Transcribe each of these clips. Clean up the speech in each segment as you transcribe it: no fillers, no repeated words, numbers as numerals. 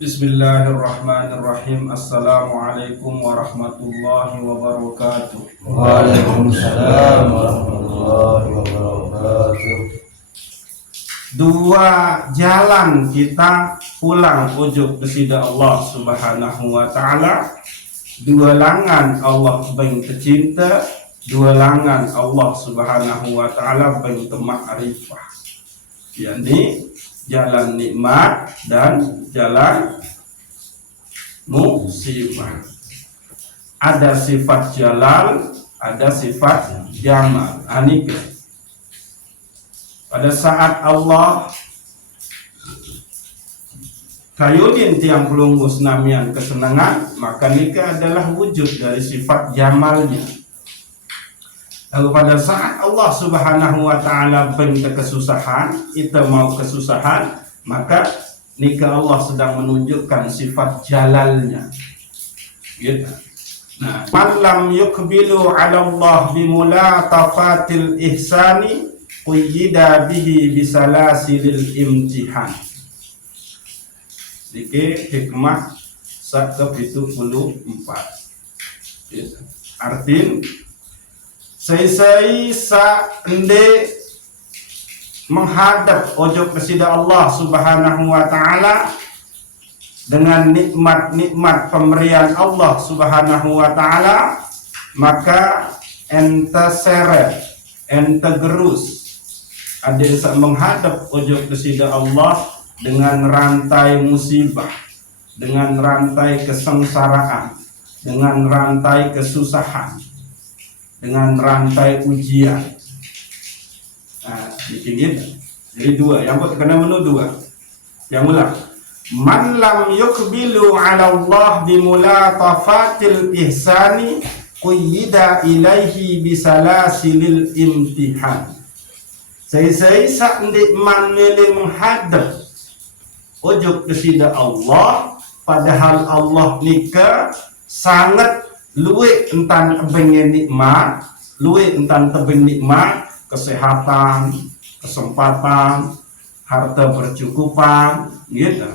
Bismillahirrahmanirrahim. Assalamualaikum warahmatullahi wabarakatuh. Waalaikumsalam warahmatullahi wabarakatuh. Dua jalan kita pulang ujuk kesida Allah subhanahu wa ta'ala. Dua langan Allah beng kecinta, dua langan Allah subhanahu wa ta'ala beng ma'rifah. Yani jalan nikmat dan jalan musibah. Ada sifat jalal, ada sifat jamal. Anika. Pada saat Allah kayudin tiang pelunggus namian kesenangan, maka nikah adalah wujud dari sifat jamalnya. Lalu pada saat Allah subhanahu wa ta'ala beri kesusahan, kita mau kesusahan, maka nikah Allah sedang menunjukkan sifat jalalnya. Gitu. Nah, man lam yukbilu ala Allah bimulatafatil ihsani quyida bihi bisalasilil imtihan. Dike hikmah 174. Gitu. Artin Sai ende menghadap ojok kesida Allah subhanahu wa ta'ala dengan nikmat-nikmat pemberian Allah subhanahu wa ta'ala, maka ente seret, ente gerus ada menghadap ojok kesida Allah dengan rantai musibah, dengan rantai kesengsaraan, dengan rantai kesusahan, dengan rantai ujian. Nah, bikin jadi dua. Yang kena menu dua. Yang ulang. Man lam yukbilu ala Allah bimulatafatil ihsani quyida ilaihi bisalasilil imtihan. Saya sak man mele menghadap ujub kesida Allah, padahal Allah nikah sangat luwe entan tebeng nikmat, luwe entan tebeng nikmat, kesehatan, kesempatan, harta bercukupan, gitu.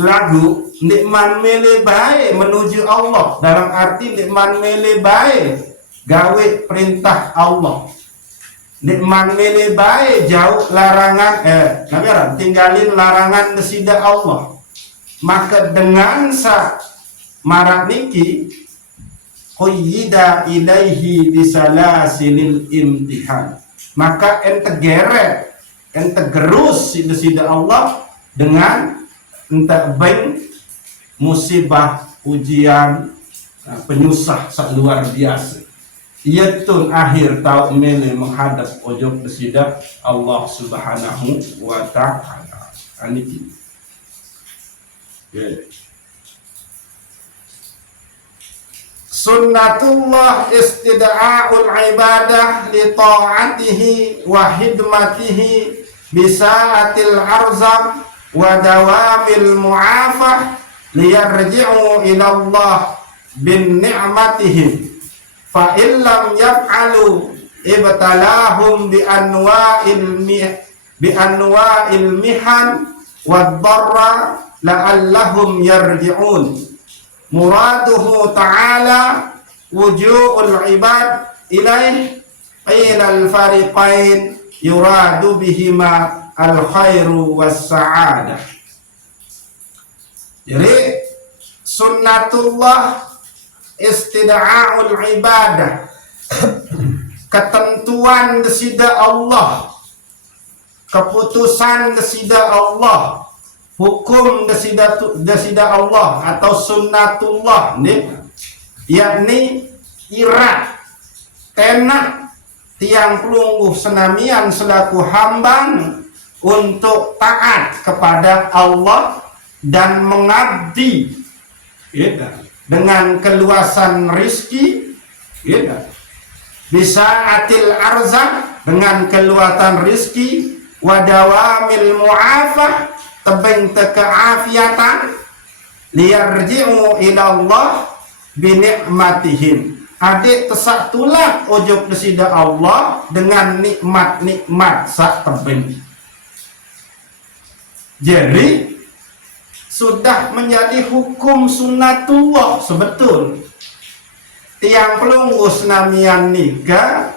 Lagu nikmat mele bae menuju Allah, dalam arti nikmat mele bae gawe perintah Allah. Nikmat mele bae jauh larangan tinggalin larangan kesida Allah. Maka dengan sa marak niki quyida ilaihi bisalasilil imtihan, maka ente geret, ente gerus sida Allah dengan ente beng musibah, ujian, penyusah sak luar biasa. Iatun akhir tau mele menghadap ojok sida Allah subhanahu wa ta'ala. Aniki. Yeah. Sunnatullah istida'aul ibadah li ta'atihi wa hidmatihi bisa'atil arzam wa dawamil mu'afah liyarji'u ila Allah bin ni'matihim fa illam yaf'alu ibtalahum bi anwa'il mihan wad darra la'allahum yarji'un. Muraduhu ta'ala wuju'ul ibad ilaih qilal fariqain yuradu bihima al khairu was sa'adah. Jadi sunnatullah istida'aul ibadah, ketentuan desida Allah, keputusan desida Allah, hukum desida Allah atau sunnatullah nih, yakni irat tenak tiang pelungguh senamian selaku hambang untuk taat kepada Allah dan mengabdi dengan keluasan rizki, bisa atil arzak dengan keluasan rizki, wadawamil mu'afah tebeng keafiatan, liyarji'u ila Allah binikmatihim. Adik tesak tulak ojok kesida Allah dengan nikmat-nikmat sak tebeng. Jadi sudah menjadi hukum sunnatullah sebetul. Tiang pelunggus namian nikah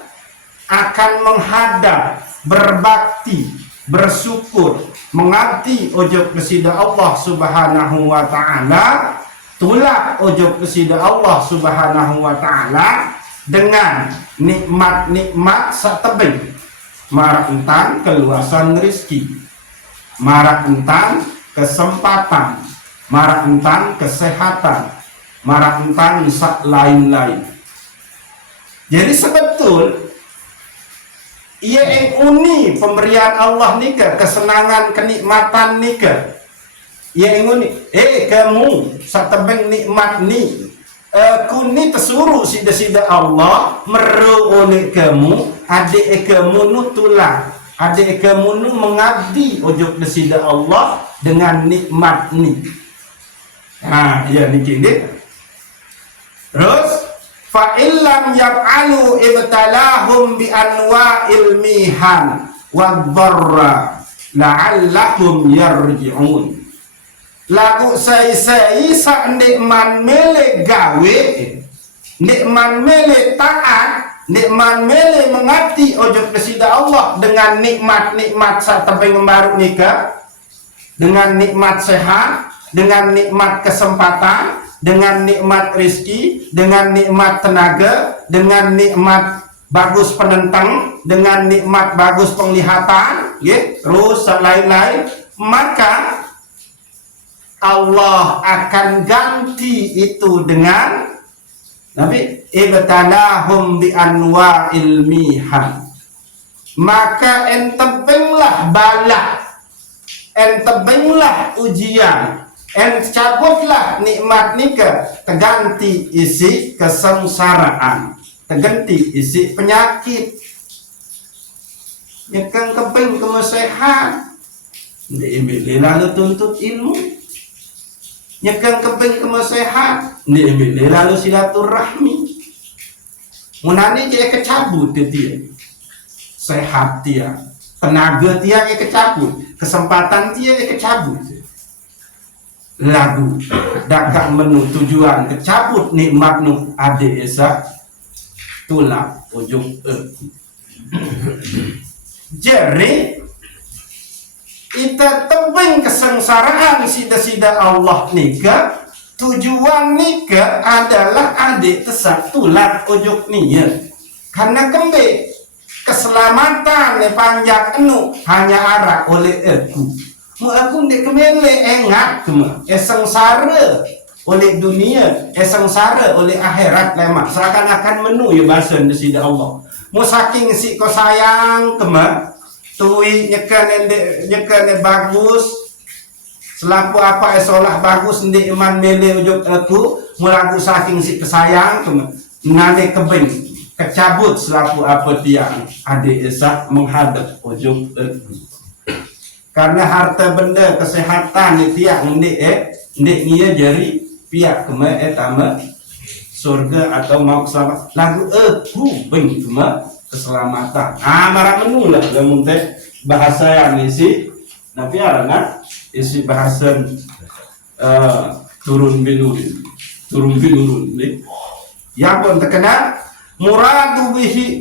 akan menghadap, berbakti, bersyukur, mengabdi ojok kesida Allah Subhanahu wa taala, tulak ojok kesida Allah Subhanahu wa taala dengan nikmat-nikmat satebing. Marak entan keluasan rezeki, marak entan kesempatan, marak entan kesehatan, marak entan sak lain-lain. Jadi sebetul ia yang uni pemberian Allah nika, kesenangan, kenikmatan nika. Ia yang uni, kamu satebeng nikmat ni, aku ni tersuruh sida-sida Allah meru oleh kamu, adik kamu nu tulang, adik kamu nu mengabdi ojok sida Allah dengan nikmat ni. Ya niki dia. Terus fa illam yaf'alu ibtalahum bi anwa'il mihan wa dharra la'allahum yarji'un. Lagu saya sak nikman mele gawe, nikman mele taat, nikman mele mengabdi ojok kesida Allah dengan nikmat-nikmat sak tebing baru nikah, dengan nikmat sehat, dengan nikmat kesempatan, dengan nikmat rezeki, dengan nikmat tenaga, dengan nikmat bagus penentang, dengan nikmat bagus penglihatan, terus lain-lain, maka Allah akan ganti itu dengan Nabi ibtalahum bi anwa'il mihan. Maka entebenglah bala, entebenglah ujian, cabutlah nikmat nikah, terganti isi kesengsaraan, terganti isi penyakit. Nyekang keping kemesehat, diambil lalu tuntut ilmu. Nyekang keping kemesehat, diambil lalu silaturahmi. Munani dia kecabut dia, sehat dia, tenaga dia kecabut, kesempatan dia kecabut. Lagu dakak menu tujuan kecabut nikmat nu ade esa tulak ujung jadi kita tebing kesengsaraan sida-sida Allah nikah, tujuan nikah adalah adik tesak tulak ujung niat karena kembe keselamatan panjang enu hanya arah oleh aku. Aku ndek kemele engat cuma sengsara oleh dunia, sengsara oleh akhirat lemak. Seakan-akan menu ya bahasa sida Allah. Mu saking si ko sayang kema tuwi nyekan bagus. Selaku apa solah bagus ndek iman mele ujug aku, mu lagu saking si kesayang kema. Ngane kebeng kecabut selaku apa tiang adik esak menghadap ujug aku. Karena harta benda kesehatan ni tiak ndik ngia jari pihak kema etama surga atau mau selamat lagu aku beng kema keselamatan. Marak menu lah lamun teh bahasa yang isi nabi arana isi bahasa turun binurun ni. Yang pun terkenal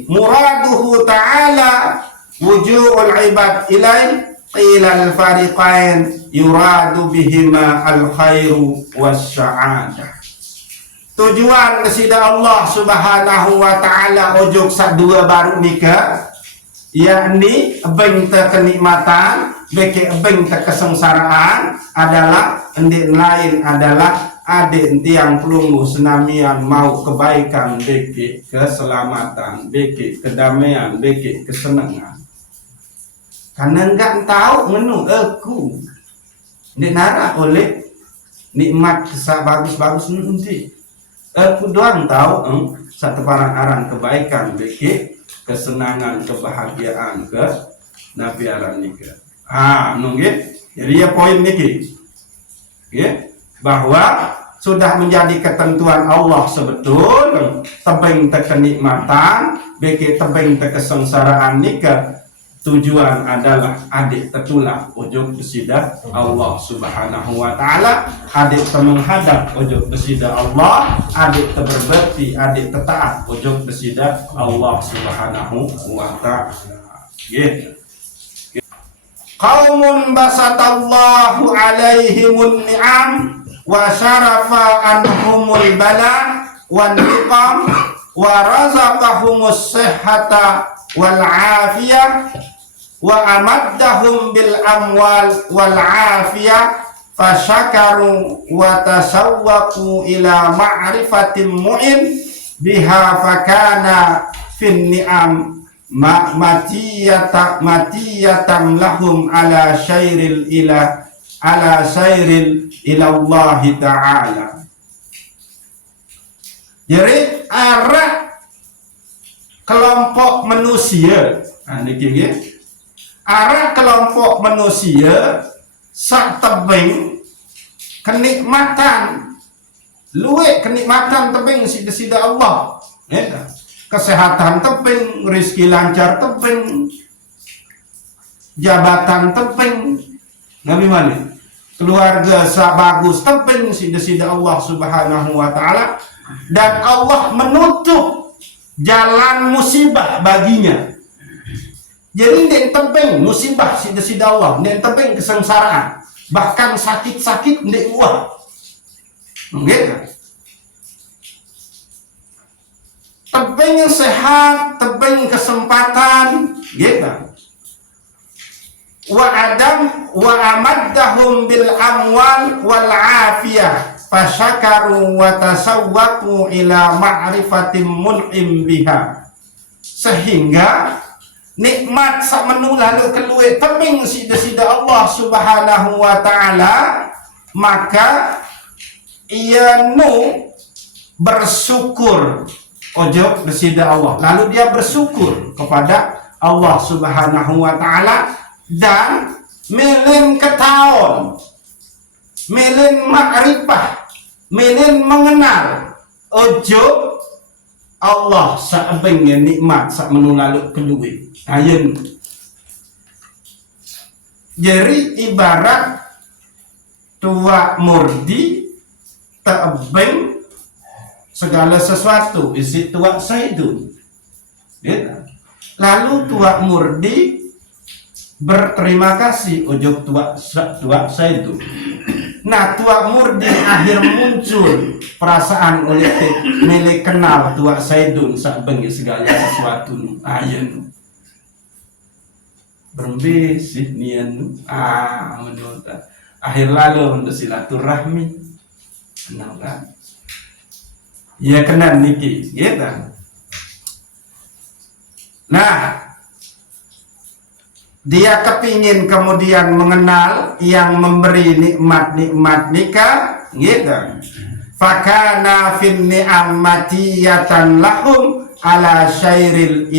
muraduhu ta'ala wujuhul ibad ilai qila al-fariqain yuradu bihima al-khairu wasya'adah. Tujuan kesida Allah Subhanahu wa taala ojok sadua baru nikah yakni beng kenikmatan, beke beng kesengsaraan adalah endi lain adalah adik tiang pelunggu senamian mau kebaikan, beke keselamatan, beke kedamaian, beke kesenangan. Karena enggak tahu menu aku dinara oleh nikmat kesah bagus-bagus nanti. Aku doang tahu satu barang-barang kebaikan, beki kesenangan, kebahagiaan ke nabi alam nikah. Nunggu. Jadi ya poin niki, bahwa sudah menjadi ketentuan Allah sebetul tebing kenikmatan, beki tebing kesengsaraan nikah. tujuan adalah adik tetulah ujung besida Allah Subhanahu wa taala, adik menghadap ujung besida Allah, adik berbakti, adik taat ujung besida Allah Subhanahu wa taala. Gitu. Qaumun basatallahu alaihimun ni'am wa syarafa anhumul bala wan niqam wa razaqahumus sihhata wal afiyah wa amaddahum bil amwal wal afiyah fasyakaru wa tasawwaqu ila ma'rifatin mu'in biha fakana fin ni'am matiyatan lahum ala syairil Allah ta'ala. Jadi arah kelompok manusia, arah kelompok manusia sak tebing kenikmatan, luwek kenikmatan tebing sida-sida Allah, ya, kesehatan tebing, rezeki lancar tebing, jabatan tebing, nabi mana, keluarga sak bagus tebing sida-sida Allah Subhanahu wa taala, dan Allah menutup jalan musibah baginya. Jadi den tebing musibah sida-sida Allah, den tebing kesengsaraan, bahkan sakit-sakit den uah. Gitu. Tebing sehat, tebing kesempatan, gitu. Wa amaddahum bil amwal wal afiyah fasyakaru wa tasawwaqu ila ma'rifatin mun'im biha, sehingga nikmat sak menu lalu keluar tebing sida-sida Allah Subhanahu wa taala, maka ia bersyukur ojo besida Allah, lalu dia bersyukur kepada Allah Subhanahu wa taala dan melin ketahuan, melin makrifah, melin mengenal ojo Allah saabengnya nikmat sak menulalu keluwi ayen. Jadi ibarat tua murdi teebeng segala sesuatu isi tua saidun, gitu. Lalu tua murdi berterima kasih ojo tua saidun. Nah, tua murdi akhir muncul perasaan oleh milik kenal tua saidun sabengi segala sesuatu ayen berbisik nian menurut akhir lalu untuk silaturahmi kenal ya kenal niki gitu. Nah, dia kepingin kemudian mengenal yang memberi nikmat-nikmat nikah, gitu. Fakana fin ni'amatiyatan lahum ala syairil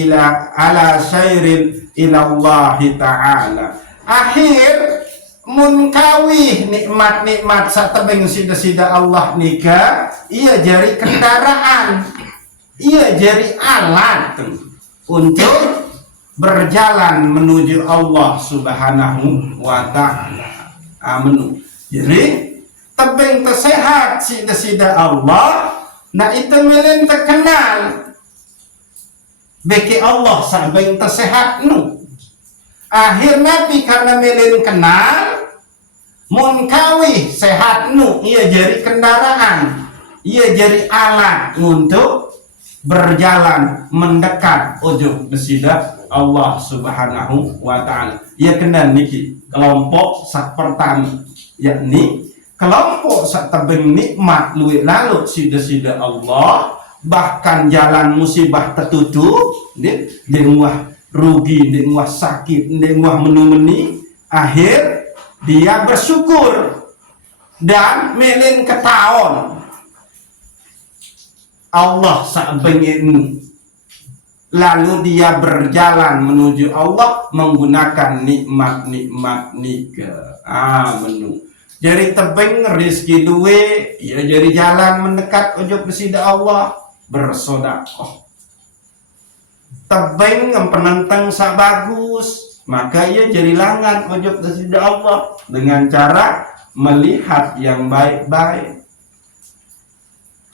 ilallahi ta'ala. Akhir munkawih nikmat-nikmat satebing sida-sida Allah nikah, ia jari kendaraan, ia jari alat untuk berjalan menuju Allah Subhanahu wa ta'ala. Amin. Jadi tebing tersehat sida-sida Allah, nah itu melin terkenal bagi Allah sampai tersehat nu. Akhir Nabi karena melin kenal munkawih sehat nu, ia jadi kendaraan, ia jadi alat untuk berjalan mendekat ujung besida Allah Subhanahu wa ta'ala. Ia kenal niki kelompok sak pertama, yakni kelompok sak tebing nikmat luwih lalu sida-sida Allah, bahkan jalan musibah tertutup, denguah rugi, denguah sakit, denguah menu-meni, akhir dia bersyukur dan melin ketahuan Allah sak bengin. Lalu dia berjalan menuju Allah menggunakan nikmat-nikmat nikah. Menu. Jadi tebing rezeki duwe, ya jadi jalan mendekat ujung besida Allah bersodakoh. Tebing yang penentang sak bagus, maka ia jadi langan ojok desida Allah dengan cara melihat yang baik-baik.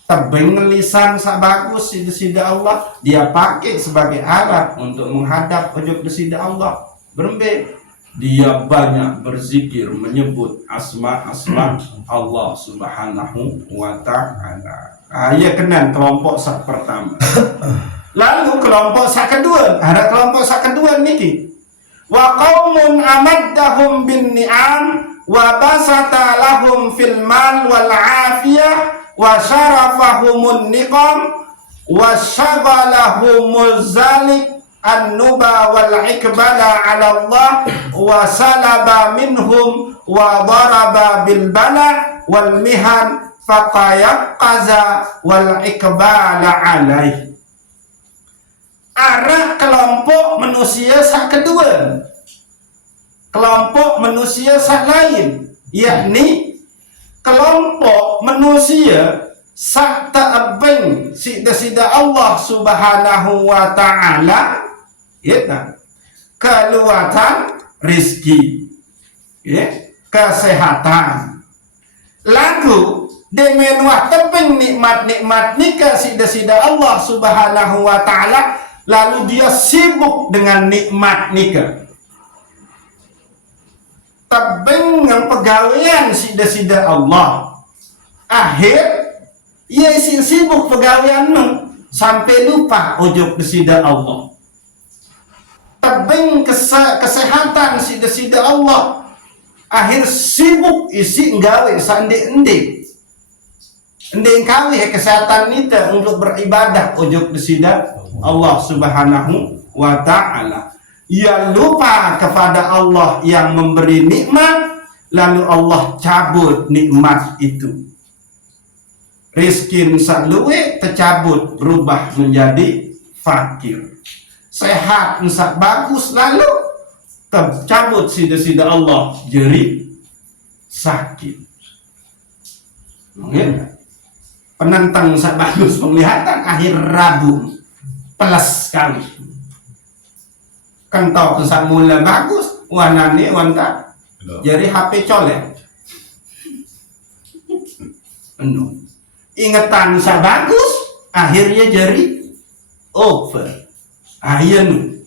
Tebing lisan sak bagus desida Allah dia pakai sebagai alat untuk menghadap ojok desida Allah. Berembe dia banyak berzikir menyebut asma-asma Allah Subhanahu wa ta'ala. Ya kenan kelompok sak pertama. Lalu kelompok sak kedua, ada kelompok sak kedua niki. Wa qaumun amaddahum bin ni'am wa basata lahum fil mal wal afiyah wa syarafahumun niqam wa syaghalahumuz zalik an-nuba wal ikbala ala Allah wa salaba minhum wa daraba bil bala wal mihan faqayaqaza wal ikbala alaih. Arah kelompok manusia sak kedua, kelompok manusia sak lain, yakni kelompok manusia sak ta'abeng sida Allah Subhanahu wa ta'ala, ya, keluatan rizki, ya, kesehatan. Lagu demen wah tepeng nikmat-nikmat nikah sida Allah Subhanahu wa ta'ala, lalu dia sibuk dengan nikmat nikah. Tebeng yang pegawaian sida Allah. Akhir ia sibuk pegawaian sampai lupa ojok sida Allah. Tebeng kesehatan sida Allah. Akhir sibuk isi nggawe sande-ende. Ending kawih kesehatan nita untuk beribadah ojok sida Allah Subhanahu wa ta'ala. Ia lupa kepada Allah yang memberi nikmat, lalu Allah cabut nikmat itu. Rizkin sakluwe tercabut, berubah menjadi fakir. Sehat sak bagus, lalu tercabut sida Allah jadi sakit. Mungkin penentang sak bagus penglihatan akhir rabu pelas sekali. Kentau kesak mula bagus, warnanya wanta jadi HP colek. Ingatan sak bagus, akhirnya jadi over. Ayan,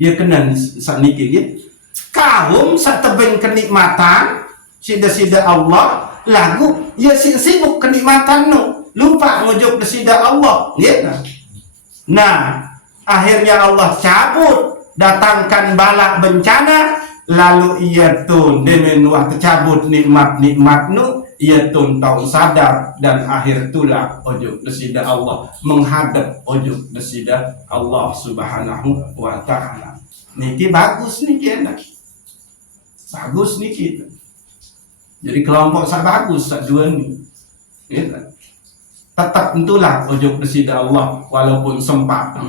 dia kena sak niki gitu. Kaum sak tebeng kenikmatan, sida Allah, lagu ya sibuk kenikmatan lupa ngojok sida Allah, gitu. Nah, akhirnya Allah cabut, datangkan bala bencana, lalu ia tun demen wah tercabut nikmat-nikmat ia tun tahu sadar dan akhir tulah ojok desida Allah menghadap ojok desida Allah Subhanahu wa ta'ala. Niki bagus niki enak. Bagus niki. Jadi kelompok sak bagus sak dua ni. Gitu. Tetap tentulah ojok desida Allah walaupun sempat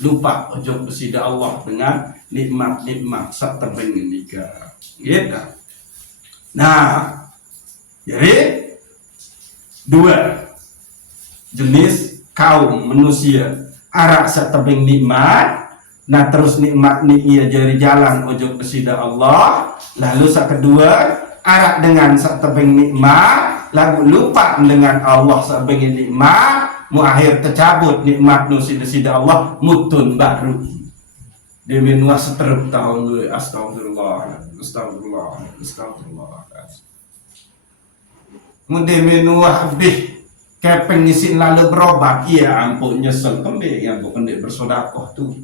lupa ojok desida Allah dengan nikmat-nikmat sak tebeng nika. Gitu. Nah, jadi dua jenis kaum manusia arak sak tebeng nikmat. Nah terus nikmat ni ia jadi jalan ojok desida Allah. Lalu sak kedua arak dengan sak tebeng nikmat, lalu lupa dengan Allah sebagai nikmat, mu akhir tercabut nikmat sida Allah mutun baru. Demi nuah seteruk tahun dulu. Astagfirullah. Mu demi nuah bih kepeng ngisi lalu berobat, iya ampun nyesel kembe yang bukan dek bersodakoh tuh.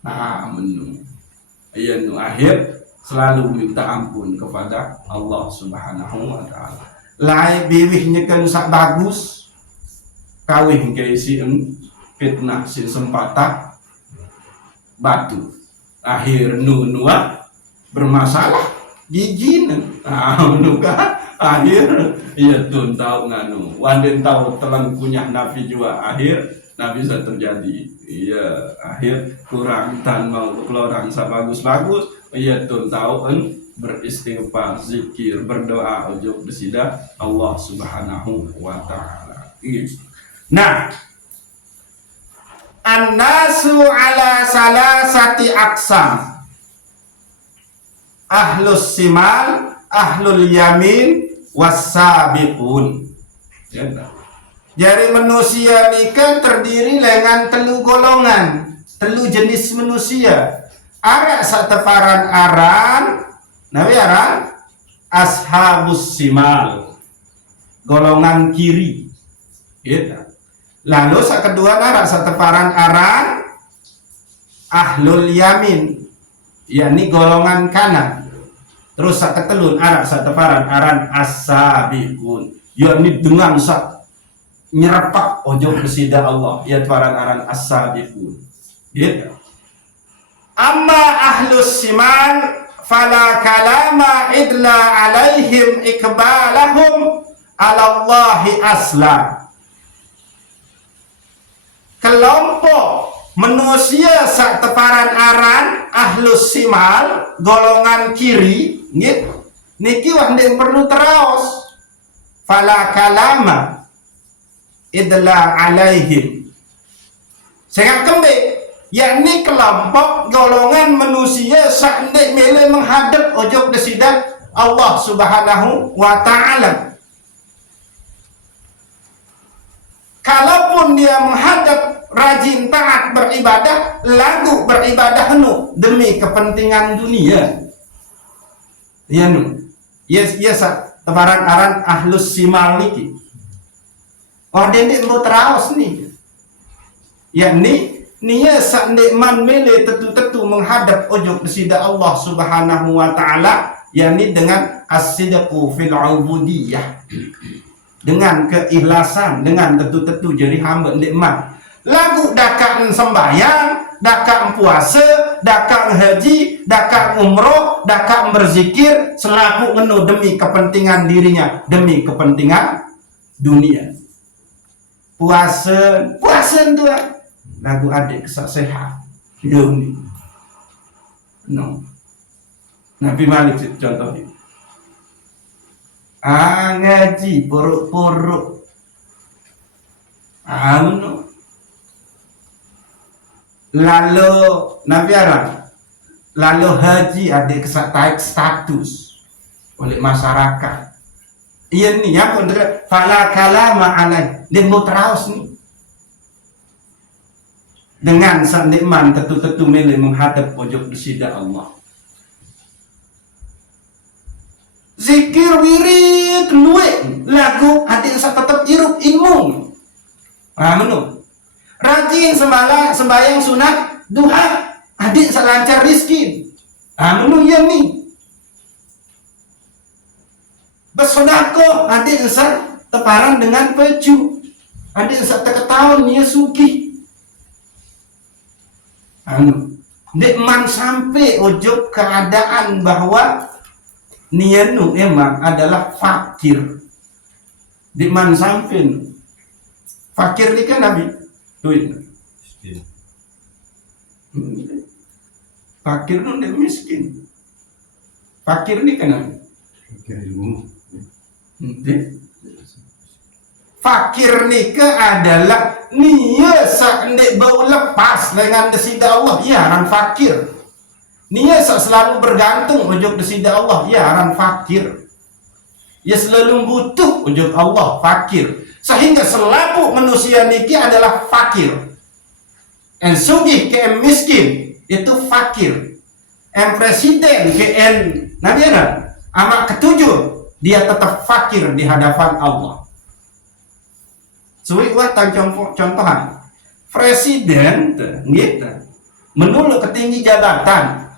Nah menu, iya nu akhir selalu minta ampun kepada Allah Subhanahu wa ta'ala. Lai biwihnya kan sak bagus, kawin ke si fitnah si sempata batu. Akhir nuah bermasalah gijinan. Nuka akhir iya tun tahu nganu. Wanden tahu telan kunyah Nabi juga akhir Nabi bisa terjadi. Iya akhir kurang tan mau keluaran sak bagus-bagus. Ia tun tahu beristighfar, zikir, berdoa ujub desida Allah Subhanahu wa ta'ala. Nah, an-nasu ala salasati aqsam. ahlus simal, ahlul yamin, wasabiqun. Jadi manusia ni kan terdiri dengan telu golongan, telu jenis manusia. Arak sateparan aran, nabi aran ashabus simal, golongan kiri. Gitu. Lalu kedua arak sateparan aran ahlul yamin, yakni golongan kanan. Terus ketelun arak sateparan aran as-sabiqun, yakni dengan sak nyerepak ojo kesida Allah, ya paran aran as-sabiqun. Gitu. Amma ahlus simal fala kalama idla alaihim ikbalahum ala Allahi asla. Kelompok manusia sak teparan aran ahlus simal, golongan kiri, niki wahde perlu teraos. Fala kalama idla alaihim. Saya kembali, yakni kelompok golongan manusia sak ndek mele menghadap ojok desida Allah Subhanahu wa taala. Kalaupun dia menghadap rajin taat beribadah, lagu beribadah nu demi kepentingan dunia. Ya nu. Yes tebaran aran ahlus simal niki. Oh dendek mau teraos nih. Yakni nia sak ndek man mele tetu-tetu menghadap ojok kesida Allah Subhanahu wa taala, yakni dengan as-sidqu fil ubudiyah. Dengan keikhlasan, dengan tetu-tetu jadi hamba ndek man. Lagu dakang sembahyang, dakang puasa, dakang haji, dakang umroh, dakang berzikir selaku ngenu demi kepentingan dirinya, demi kepentingan dunia. Puasa itu lagu adik kesak sehat. Dunia. No. Nabi Malik contohnya. Ngaji porok-porok. No. Lalu Nabi Arab, lalu haji ada taik status oleh masyarakat. Iya nih ya pun fala kalama alai demo teraus nih dengan sandeman tetu-tetu mele menghadap pojok desida Allah. Zikir wirid luwe lagu adik sa tetap irup ilmu. Menu rajin sembahyang sunat duha adik selancar rizki. Menu ya nih. Bersodako adik sa teparan dengan peju. Adik sa teketahuan dia suki. Dek man sampai ojok keadaan bahwa nianu emang adalah fakir. Dek man sampai fakir ni kan Nabi. Duit. Fakir nu dia miskin. Fakir ni kan fakir ni ke adalah nia sak ndek bau lepas dengan desida Allah, ya aran fakir. Nia sak selalu bergantung ujug desida Allah, ya aran fakir. Ya selalu butuh ujug Allah, fakir. Sehingga selalu manusia niki adalah fakir. En sugih ke en miskin itu fakir. En presiden ke en nabiana amak ketujuh dia tetap fakir di hadapan Allah. Suwi watan contohan presiden gitu menuluk ketinggi jabatan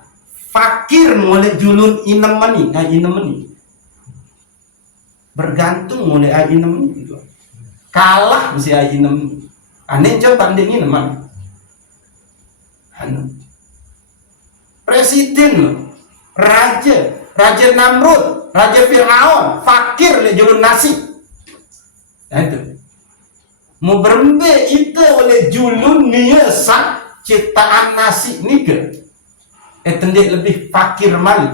fakir mulai julun inem meni bergantung mulai inem gitu. Kalah mesti inem aneh coba bandingin teman presiden loh, raja Namrud, raja Fir'aun fakir le julun nasi. Nah itu mau berembe itu oleh julun niasa ciptaan nasi nika tendik lebih fakir mali.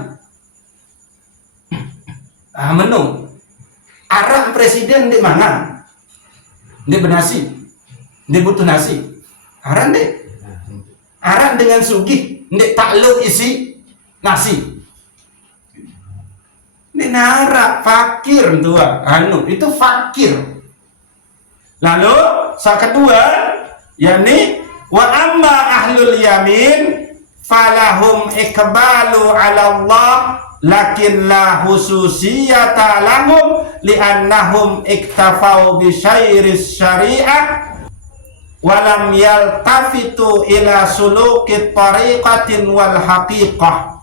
Menung arah presiden di mana? Di benasi, di butuh nasi. Aran dengan sugih, di takluk isi nasi. kenara fakir tua itu fakir. Lalu yang kedua yakni wa amma ahlul yamin falahum ikbalu ala Allah lakin la hususiyata lahum li'annahum iktafau bi syairis syari'ah walam yaltafitu ila suluki tariqatin wal haqiqah.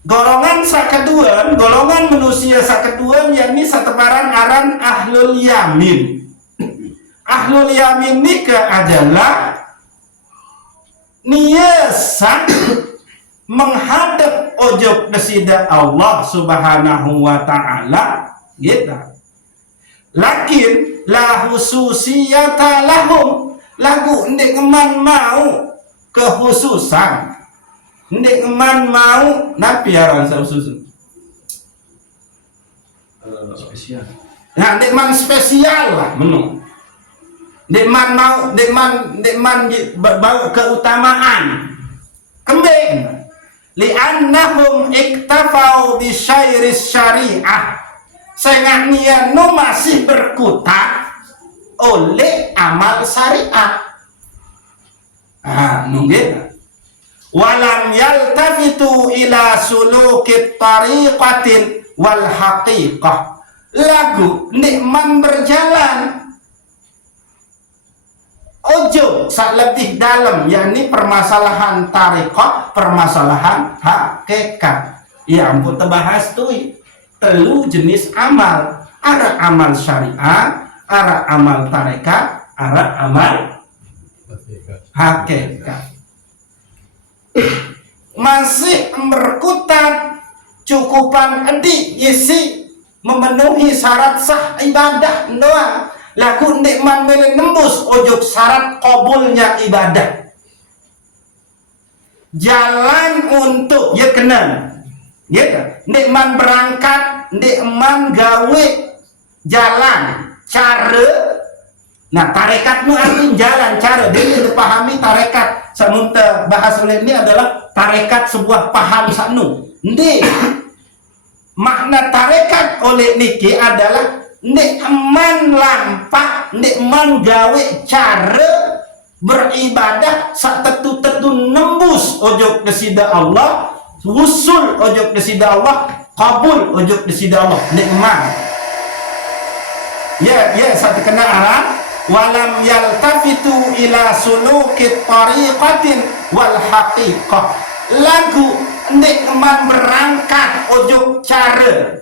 Golongan sakeduan, golongan manusia sakeduan yakni satebaran aran ahlul yamin. Ahlul yamin nika adalah niasan menghadap ojok desida Allah Subhanahu wa taala gitu. Lakin la hususiyata lahum, lagu ndek eman mau kekhususan, ndek eman mau napi aran khusus Spesial. nah ndek man spesial lah menu ndek man mau ndek man bawa keutamaan kembali li'annahum iktafau bi syairis syariah, sehingga dia masih berkutat oleh amal syariat. Nunggih walam yaltafitu ila sulukit tariqatin wal haqiqah, lagu nikman berjalan ojo sak lebih dalam yakni permasalahan tariqah, permasalahan hakikat. Ya ampun terbahas tuh telu jenis amal, ada amal syariat, ada amal tariqah, ada amal hakikat. Masih berkutat cukupan edik isi memenuhi syarat sah ibadah doang, lagu nikman boleh nembus ojuk syarat kabulnya ibadah. Jalan untuk ya kena ya nikman berangkat, nikman gawe jalan cara. Nah tarekat nu artinya jalan cara, dia dipahami tarekat semunta bahas oleh ini adalah tarekat sebuah paham sanu. Ndi makna tarekat oleh niki adalah nikman lampak, nikman gawe cara beribadah sak tetu-tetu nembus ojok desida Allah, wusul ojok desida Allah, kabul ojok desida Allah, nikman. Ya satu kena arah walam yaltafitu ila sulukit tariqatin wal haqiqah, lagu nikman berangkat ojok cara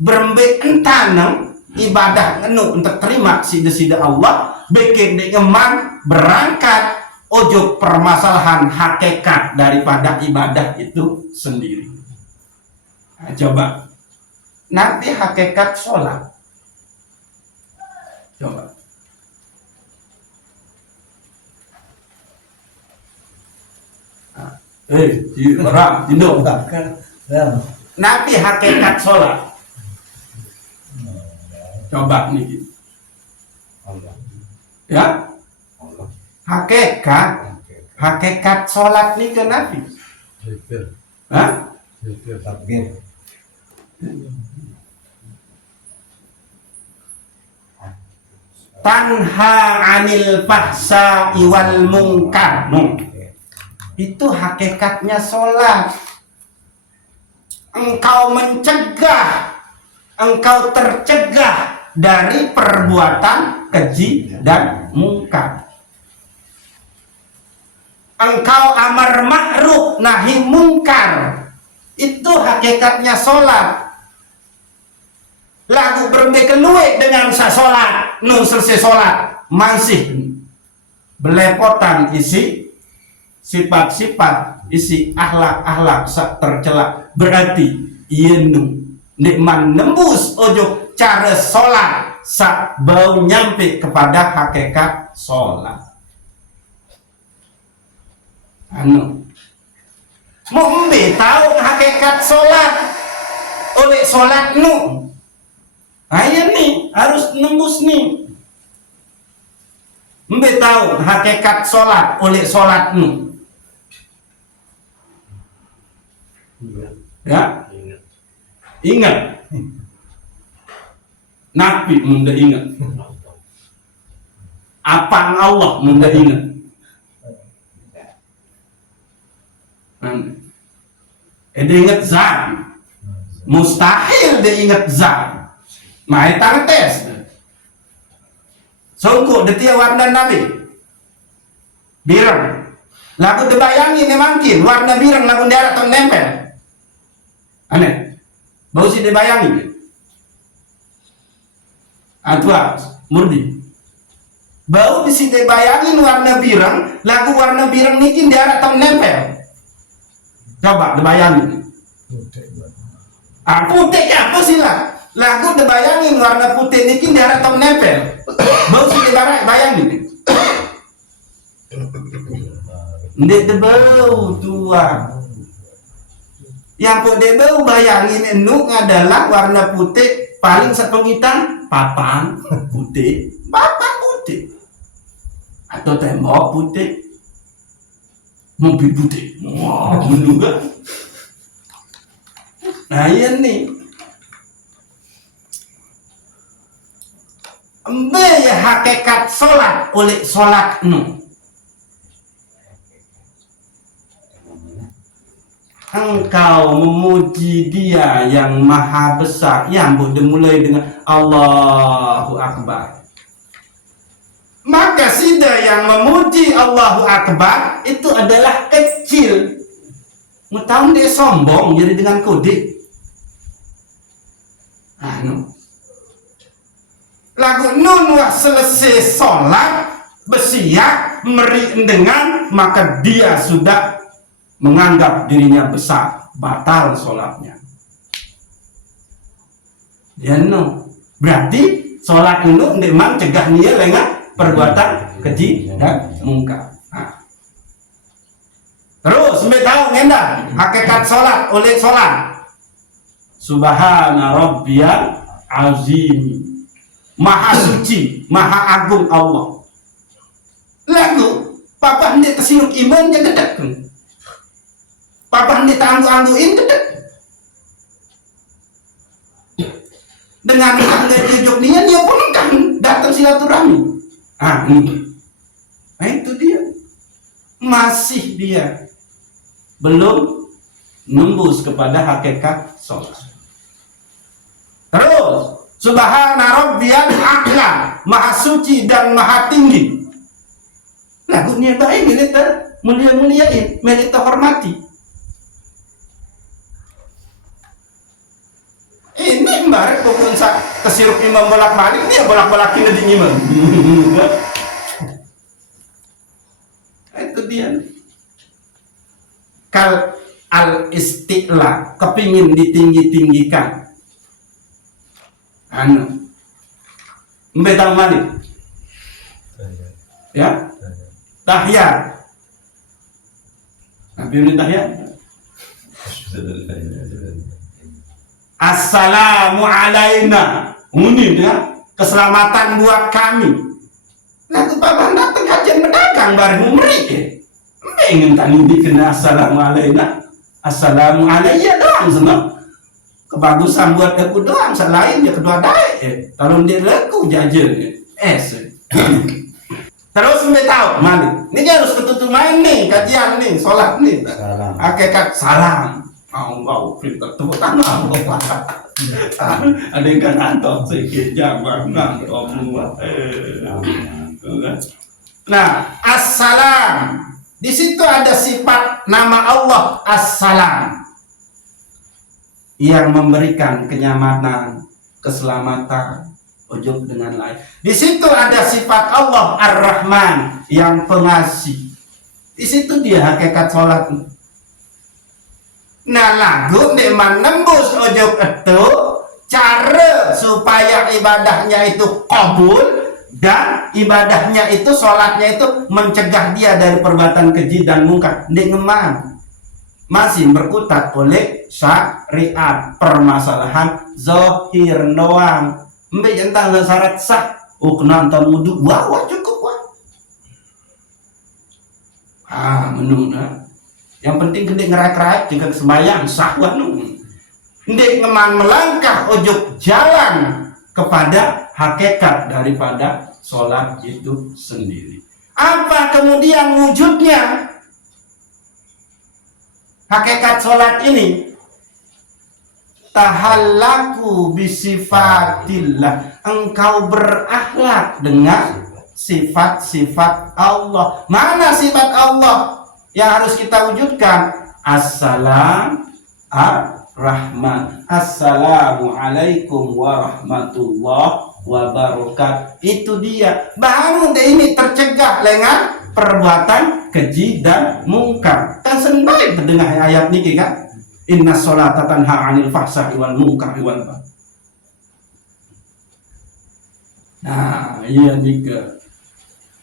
berembek entanam ibadah untuk terima sida-sida Allah, bikin nikman berangkat ojok permasalahan hakikat daripada ibadah itu sendiri. Coba nanti hakikat sholat. Coba. Orang Indo. Nabi hakikat sholat. Coba nih. Ya. Hakikat sholat nih ke Nabi. Hah? Tanha anil fahsa iwal mungkar. Itu hakikatnya sholat. Engkau mencegah, engkau tercegah dari perbuatan keji dan mungkar. Engkau amar ma'ruf nahi mungkar. Itu hakikatnya sholat. Lagu berbekeluik dengan sholat, selesai sholat masih belepotan isi sifat-sifat, isi akhlak-akhlak tercela, berarti ienu nikman nembus ojo cara sholat sak bau nyampe kepada hakikat sholat. Mau tahu hakikat sholat oleh sholat nu. Ayah nih harus nembus nih. Tahu hakikat sholat oleh sholat nu. Ya, ingat. Nabi munda ingat. Apang Allah munda ingat. Dia ingat zat. Mustahil dia ingat zat. Mai tang tes. Songko detia warna Nabi. Birang. Lagu dibayangin mungkin warna birang lagu daerah atau nempel. Aneh. Bau si dibayangin. Atwa murdi. Bau si dibayangin warna birang, lagu warna birang nikin daerah atau nempel. Coba dibayangin. Putih apa sih lah? Lagu dibayangin warna putih nikin daerah atau nempel. Bau si dibayangin. Ndek debau tua. Yang pode bau bayangin enuk adalah warna putih paling sepengitan papan putih, atau tembok putih, mobil putih. Wah, menduga. Nah ini embe ya hakikat sholat oleh sholat nu. Engkau memuji dia yang maha besar, yang dimulai dengan Allahu Akbar. Maka sida yang memuji Allahu Akbar itu adalah kecil. Mau tahu dia sombong jadi dengan kode. Lagu nun wah selesai sholat bersiap meri dengan, maka dia sudah menganggap dirinya besar, batal sholatnya. Ya no, berarti sholat itu memang cegah dia dengan perbuatan keji dan mungkar. Nah. Terus sampai tahu ngendak hakikat sholat oleh sholat. Subhana rabbiyal azim, maha suci, maha agung Allah. Lagu papa hendak tersiuk iman yang dedak. Papa hendak tangguh-angguhin dedak. Dengan anda jujuk dia pun kan datang silaturahmi. Ini. Nah itu dia. Masih dia belum nembus kepada hakikat sholat. Terus Subhana rabbiyal a'la, maha suci dan maha tinggi. Lagunya baik, militer mulia-muliain, militer hormati. Ini mbarek pokoknya sa kesiruk imam bolak-balik, dia bolak-balakin di imam. Itu dia. Kal al-isti'la, kepingin ditinggi-tinggikan. Mbetang malik. Ya? Tahiyat. Nabi ini tahiyat. Assalamu alaina. Ini ya, keselamatan buat kami. Lalu bapak datang kajian pedagang baru memberi. Ingin tadi dikena assalamu alaina. Assalamu alayya doang semua. Kebagusan buat aku doang, selainnya kedua daik. Kalau dia laku jajan. Terus mbak tahu mana? Ini harus ketutup main nih, kajian nih, sholat nih. Hakikat salam. Mau pintar tepuk tangan. Ada yang kan antok sedikit jawab Nah, assalam. Di situ ada sifat nama Allah assalam yang memberikan kenyamanan, keselamatan, ujub dengan lain. Di situ ada sifat Allah Ar-Rahman yang pengasih. Di situ dia hakikat sholat. Nah lagu memang nembus ujub itu cara supaya ibadahnya itu kabul dan ibadahnya itu sholatnya itu mencegah dia dari perbuatan keji dan mungkar. Dia ngeman masih berkutat oleh syariat, permasalahan zahir doang. Mbak tentang syarat sah, kena antar wudhu, wah cukup wah. Menuna. Yang penting gede ngerai-ngerai jika sembahyang sah wanu. Ndek ngeman melangkah ojuk jalan kepada hakikat daripada sholat itu sendiri. Apa kemudian wujudnya hakikat sholat ini? Tahallaku bisifatillah, engkau berakhlak dengan sifat-sifat Allah. Mana sifat Allah yang harus kita wujudkan? Assalam ar-Rahman. Assalamualaikum warahmatullahi wabarakatuh. Itu dia. Baru deh ini tercegah dengan perbuatan keji dan mungkar. Kan senbaik mendengar ayat ini kan? Inna sholata tanha 'anil fahsya'i wal munkari wal baghi. Nah, iya juga.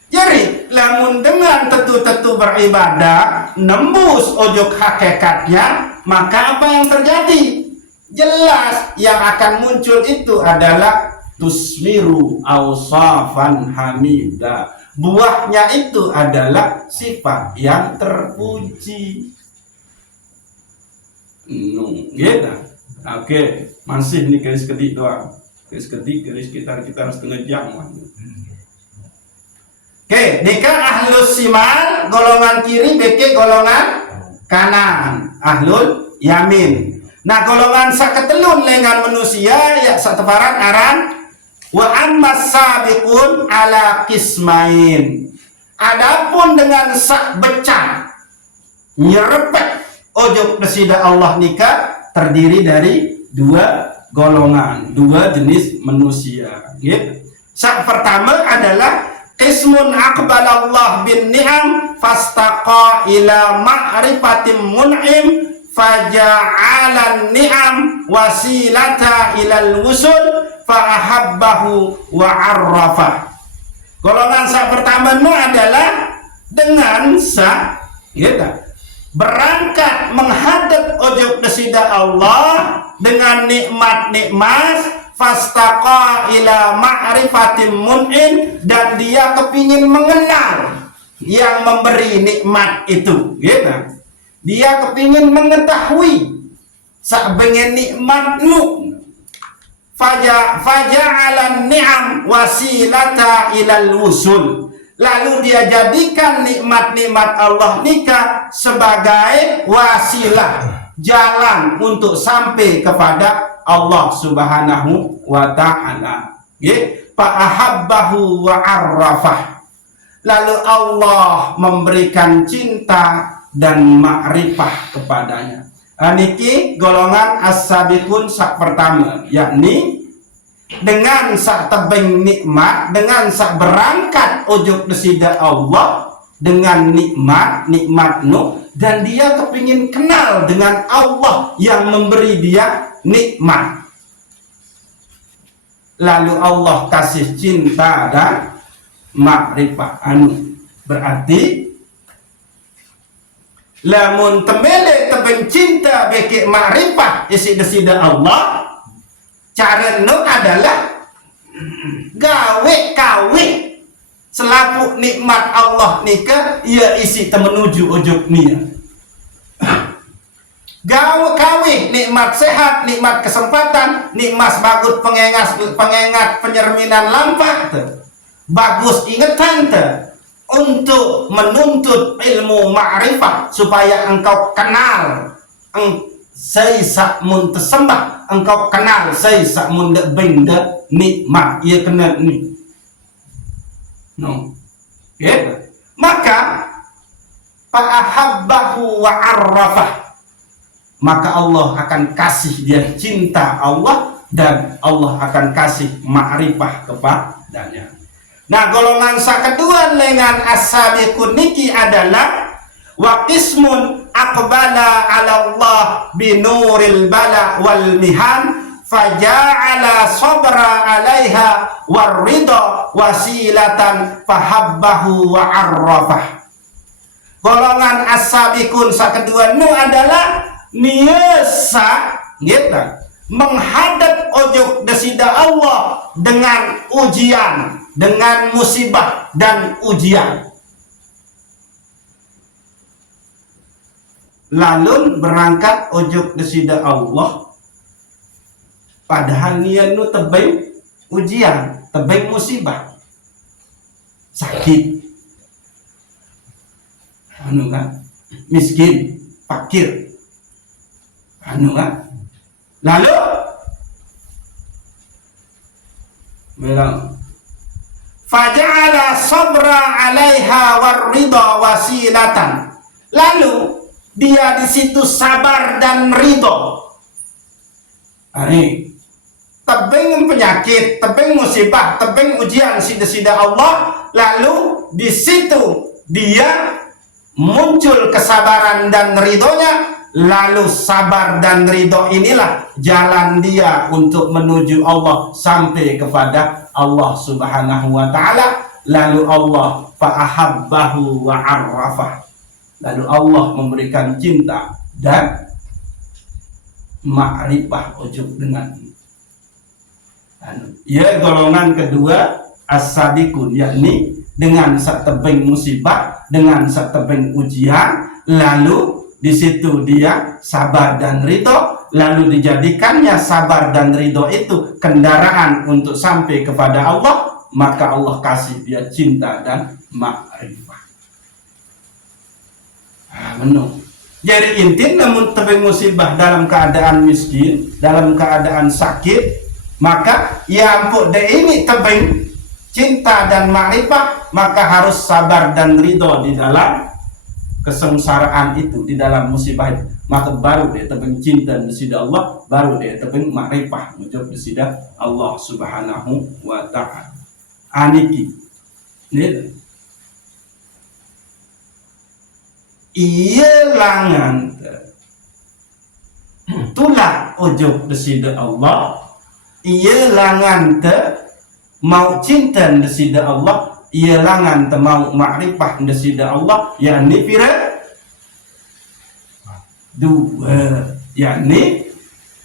Jadi, lamun dengan tetu-tetu beribadah nembus ojok hakikatnya, maka apa yang terjadi? Jelas yang akan muncul itu adalah tusmiru awsafan hamidah. Buahnya itu adalah sifat yang terpuji. Gitu. Oke, masih nih garis ketik doang. Garis ketik, garis kita harus setengah jam. Oke, dekan ahlus simal golongan kiri, beke golongan kanan, ahlul yamin. Nah, golongan saketelun lengan manusia ya sateparan aran wa ammas sabiqun ala qismain. Adapun dengan sak becah nyerepet ojok desida Allah nikah terdiri dari dua golongan, dua jenis manusia. Gitu. Sak pertama adalah ismun aqbalallah bin ni'am fastaqa ila ma'rifatim mun'im faja'alan ni'am wasilata ilal wusul fa'ahabbahu wa'arrafah. Golongan sak pertama itu adalah dengan sak gitu, berangkat menghadap ojok desida Allah dengan nikmat-nikmat fastaqa ila ma'rifatim mun'in, dan dia kepingin mengenal yang memberi nikmat itu gitu. Dia kepingin mengetahui sabengen nikmat nu faja'alan ni'am wasilata ilal wusul, lalu dia jadikan nikmat-nikmat Allah nikah sebagai wasilah, jalan untuk sampai kepada Allah Subhanahu wa ta'ala. Fa'ahabbahu wa arrafah, lalu Allah memberikan cinta dan ma'rifah kepadanya. Niki golongan as-sabiqun sak pertama, yakni dengan sak tebing nikmat, dengan sak berangkat ujuk desida Allah dengan nikmat nu, dan dia kepingin kenal dengan Allah yang memberi dia nikmat. Lalu Allah kasih cinta dan makrifah berarti lamun temele tebing cinta beki makrifah isi desida Allah, cara nu adalah gawe selaku nikmat Allah nikah ia isi menuju ujuk nia. Gawe nikmat sehat, nikmat kesempatan, nikmat bagus pengengat penyerminan lampak bagus ingetan untuk menuntut ilmu ma'rifah supaya engkau kenal seisak mun tersembah, engkau kenal seisak mun benda nikmat ia kena ni no gitu. Maka fa'ahabbahu wa arrafah, maka Allah akan kasih dia cinta Allah, dan Allah akan kasih ma'rifah kepadanya. Nah, golongan kedua dengan as-sabiqun niki adalah wa qismun aqbala 'ala Allah binuril bala wal mihan faja'ala sabra 'alaiha warida wasilatan fahabbahu wa arrafah. Golongan as-sabiqun kedua nu adalah niasa gitu, menghadap ojuk desida Allah dengan ujian, dengan musibah dan ujian. lalu berangkat ojok desida Allah, padahal niat nu tebing ujian, tebing musibah, sakit, anu kan, miskin, fakir, anu kan, lalu bilang faja'ala sabra 'alaiha warridha wasilatan, lalu dia di situ sabar dan ridho. Ini tebing penyakit, tebing musibah, tebing ujian sida-sida Allah, lalu di situ dia muncul kesabaran dan ridhonya, lalu sabar dan ridho inilah jalan dia untuk menuju Allah sampai kepada Allah Subhanahu wa taala. Lalu Allah fa'ahabbahu wa 'arrafah, lalu Allah memberikan cinta dan ma'rifah ujuk dengan ya golongan kedua as-sabiqun, yakni dengan satebeng musibah, dengan satebeng ujian, lalu di situ dia sabar dan ridho, lalu dijadikannya sabar dan ridho itu kendaraan untuk sampai kepada Allah, maka Allah kasih dia cinta dan ma'rifah. Menung. Jadi inti namun tebing musibah dalam keadaan miskin, dalam keadaan sakit, maka ya ampun deh ini tebing cinta dan ma'rifah, maka harus sabar dan ridho di dalam kesengsaraan itu, di dalam musibah itu, maka baru dia tebing cinta desida Allah, baru dia tebing ma'rifah menjawab desida Allah Subhanahu wa ta'ala. Aniki ini iya langan tulak ujuk desida Allah, iya langan te mau cinta desida Allah, iya langan te mau ma'rifah desida Allah, yakni pira dua, yakni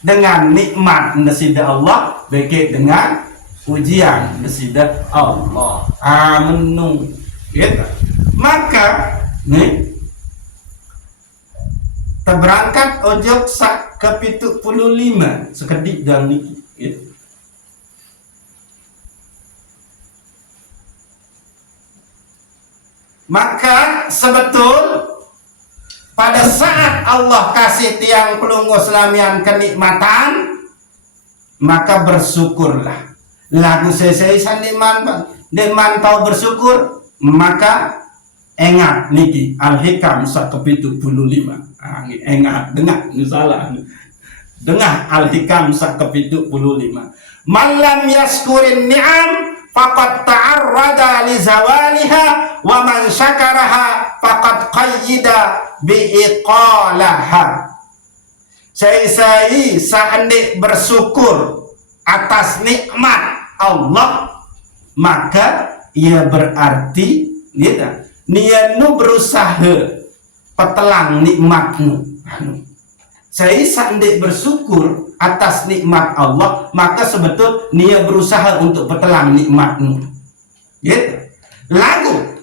dengan nikmat desida Allah baik dengan ujian desida Allah. Menung gitu. Maka nih terberangkat ojok sak ke-75 sekedik dan niki gitu. Maka sebetul pada saat Allah kasih tiang pelunggu selamian kenikmatan, maka bersyukurlah. Lagu saya sandiman deman tahu bersyukur, maka ingat niki Al-Hikam sak ke-75. Ingat dengar salah. Dengar Al-Hikam sak ke-75. Malam yaskurin ni'am faqad ta'arrada li zawaliha wa man syakaraha faqad qayyida biiqalaha. Saya seandainya bersyukur atas nikmat Allah, maka ia berarti dia nu berusaha petelang nikmatmu. Saya seandainya bersyukur atas nikmat Allah, maka sebetul dia berusaha untuk petelang nikmatmu. Gitu. Lagu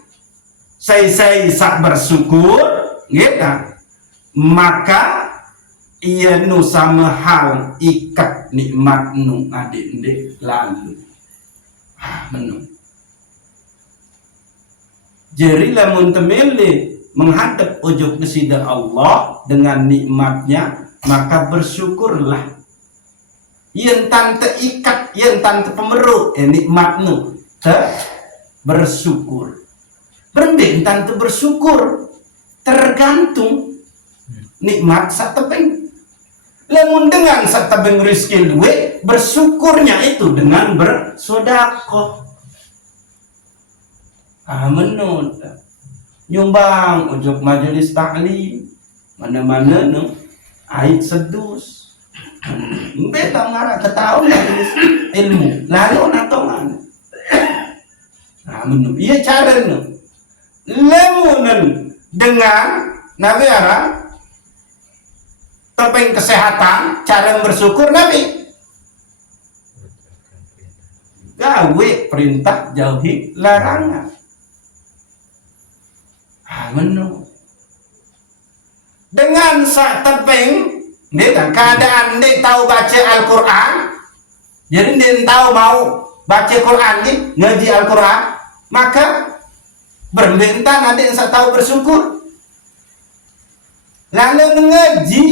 saya sak bersyukur, gitu. Maka ia nu sama hal ikat nikmatmu adik-adik lalu. Menung. Jadi lamun temeli menghadap ujung kesida Allah dengan nikmatnya, maka bersyukurlah. Yen tante ikat, yen tante pemeru nikmatmu bersyukur. Berben tante bersyukur tergantung nikmat satebeng. Lamun dengan satebeng rezeki duwe, bersyukurnya itu dengan bersedekah. Menurut nyumbang ujuk majelis taklim mana-mana no ait sedus beta ngara ketahuan majelis ilmu lalu natongan. Menurut iya cara no lemunan dengan nabi ara topeng kesehatan, cara bersyukur nabi gawe perintah jauhi larangan. Menurut dengan sak teping dia kan keadaan dia tahu baca Al-Quran, jadi dia tahu mau baca Quran ni, ngaji Al-Quran, maka berminta nanti yang tahu bersyukur. Lalu ngaji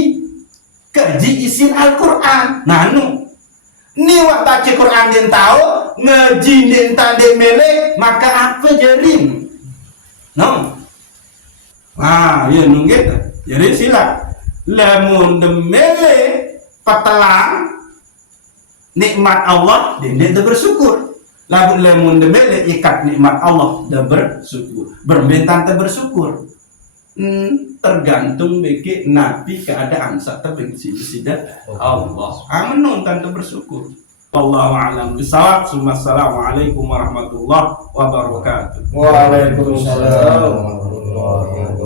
kaji isi Al-Quran nanu ni wak baca Quran dia tahu, ngaji dia tahu dia melek, maka apa jerin no ya nunggu jadi sila lamun demele patelang nikmat Allah dia bersyukur, lamun demele ikat nikmat Allah dia bersyukur, berminta bersyukur. Tergantung bagi nabi keadaan saat terbenci sidat Allah. Amun tante bersyukur. Wallahu a'lam bishawab. Assalamualaikum warahmatullahi wabarakatuh. Waalaikumsalam warahmatullahi wabarakatuh.